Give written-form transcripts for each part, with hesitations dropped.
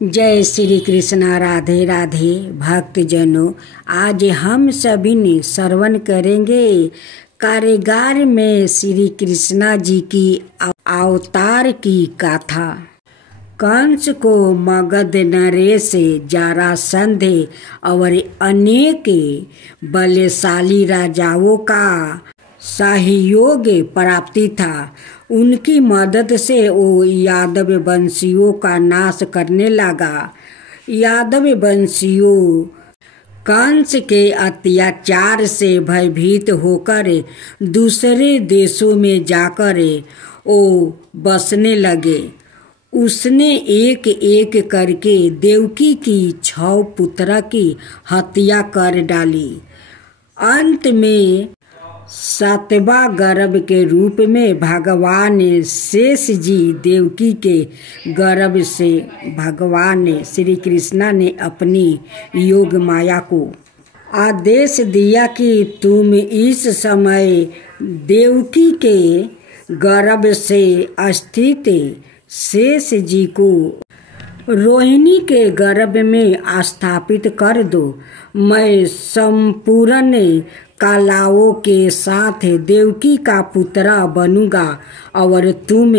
जय श्री कृष्णा। राधे राधे भक्तजनों, आज हम सभी ने श्रवण करेंगे कारागार में श्री कृष्णा जी की अवतार की गाथा। कंस को मगध नरेश जरासंध और अनेक बलशाली राजाओं का सहयोग प्राप्ति था। उनकी मदद से वो यादव वंशियों का नाश करने लगा। यादव वंशियों कंस के अत्याचार से भयभीत होकर दूसरे देशों में जाकर वो बसने लगे। उसने एक एक करके देवकी की 6 पुत्र की हत्या कर डाली। अंत में 7वां गर्भ के रूप में भगवान शेष जी देवकी के गर्भ से भगवान श्री कृष्णा ने अपनी योग माया को आदेश दिया कि तुम इस समय देवकी के गर्भ से स्थित शेष जी को रोहिणी के गर्भ में स्थापित कर दो। मैं संपूर्ण कलाओं के साथ देवकी का पुत्र बनूंगा और तुम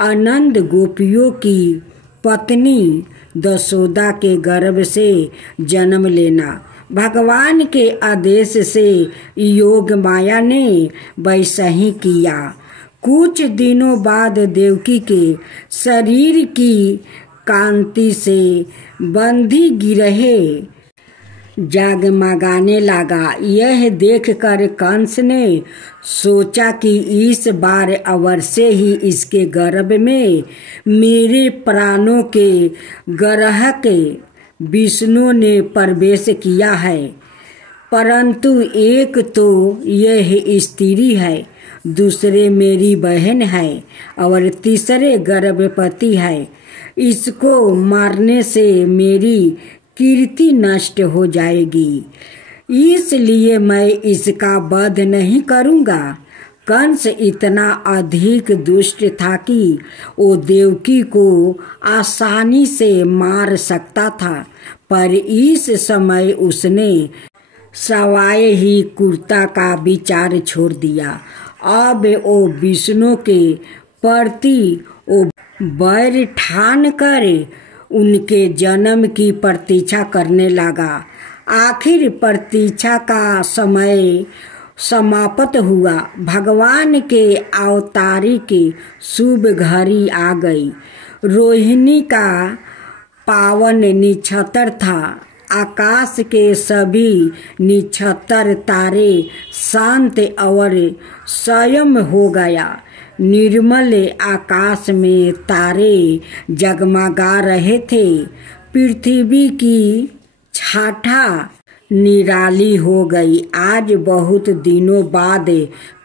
आनंद गोपियों की पत्नी दशोदा के गर्भ से जन्म लेना। भगवान के आदेश से योग माया ने वैसा ही किया। कुछ दिनों बाद देवकी के शरीर की कांति से बंधी गिरहे जगमगाने लगा। यह देखकर कंस ने सोचा कि इस बार अवश्य ही इसके गर्भ में मेरे प्राणों के ग्राहक विष्णु ने प्रवेश किया है। परंतु एक तो यह स्त्री है, दूसरे मेरी बहन है और तीसरे गर्भवती है। इसको मारने से मेरी कीर्ति नष्ट हो जाएगी, इसलिए मैं इसका वध नहीं करूंगा। कंस इतना अधिक दुष्ट था कि वो देवकी को आसानी से मार सकता था, पर इस समय उसने सवाए ही क्रूरता का विचार छोड़ दिया। अब वो विष्णु के प्रति वो बैर ठान कर उनके जन्म की प्रतीक्षा करने लगा। आखिर प्रतीक्षा का समय समाप्त हुआ। भगवान के अवतारी की शुभ घड़ी आ गई। रोहिणी का पावन नक्षत्र था। आकाश के सभी नक्षत्र तारे शांत और संयम हो गया। निर्मल आकाश में तारे जगमगा रहे थे। पृथ्वी की छाया निराली हो गई। आज बहुत दिनों बाद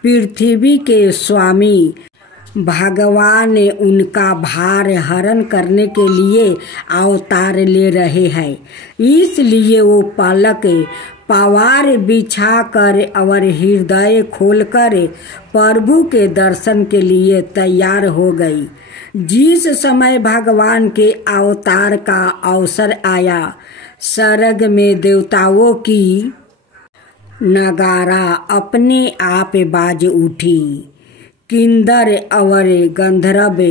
पृथ्वी के स्वामी भगवान उनका भार हरण करने के लिए अवतार ले रहे हैं। इसलिए वो पलक पवार बिछा कर और हृदय खोलकर प्रभु के दर्शन के लिए तैयार हो गई। जिस समय भगवान के अवतार का अवसर आया, स्वर्ग में देवताओं की नगारा अपने आप बाज उठी। किन्नर और गंधर्व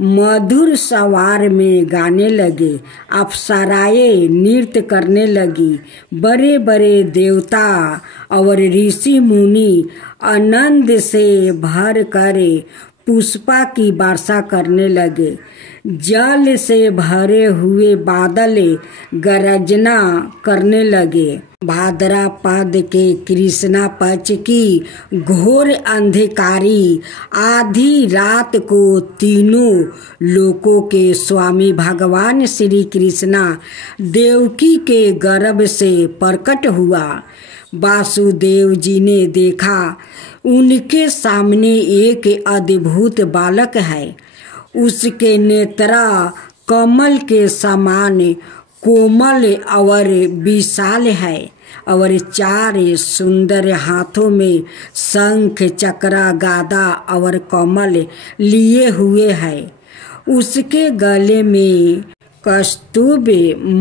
मधुर सवार में गाने लगे। अप्सराएं नृत्य करने लगी। बड़े बड़े देवता और ऋषि मुनि आनंद से भर कर पुष्पा की वर्षा करने लगे। जल से भरे हुए बादल गरजना करने लगे। भाद्रपद के कृष्णा पक्ष की घोर अंधकारी आधी रात को तीनों लोकों के स्वामी भगवान श्री कृष्णा देवकी के गर्भ से प्रकट हुआ। वासुदेव जी ने देखा, उनके सामने एक अद्भुत बालक है। उसके नेत्रा कमल के समान कोमल और विशाल है और 4 सुंदर हाथों में शंख चक्र गदा और कमल लिए हुए है। उसके गले में कस्तूब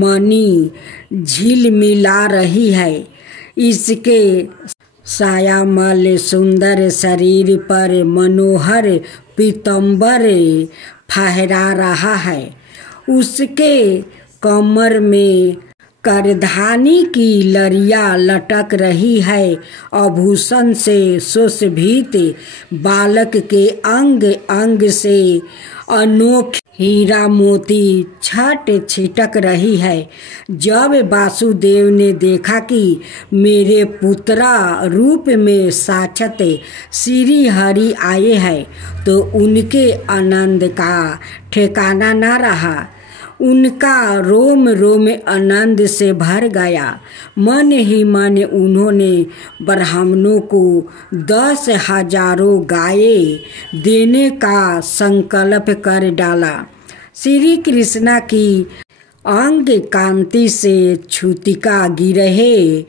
मणि झिलमिला रही है। इसके सायामल सुंदर शरीर पर मनोहर पीतांबर फहरा रहा है। उसके कमर में करधानी की लड़ियां लटक रही है। आभूषण से सुशोभित बालक के अंग अंग से अनोखी हीरा मोती छट छिटक रही है। जब वासुदेव ने देखा कि मेरे पुत्रा रूप में साक्षात श्री हरि आए हैं, तो उनके आनंद का ठिकाना न रहा। उनका रोम रोम आनंद से भर गया। मन ही मन उन्होंने ब्राह्मणों को 10,000 गायें देने का संकल्प कर डाला। श्री कृष्णा की अंग कांति से छुतिका गिरहे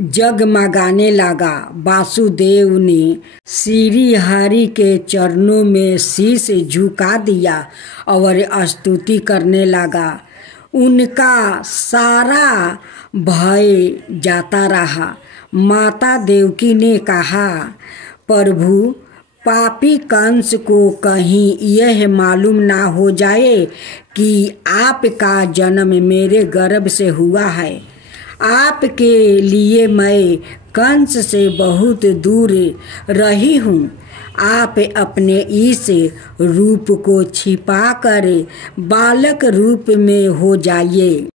जगमगाने लगा। वासुदेव ने श्री हरि के चरणों में शीश झुका दिया और स्तुति करने लगा। उनका सारा भय जाता रहा। माता देवकी ने कहा, प्रभु, पापी कंस को कहीं यह मालूम ना हो जाए कि आपका जन्म मेरे गर्भ से हुआ है। आपके लिए मैं कंस से बहुत दूर रही हूँ। आप अपने इस रूप को छिपाकर बालक रूप में हो जाइए।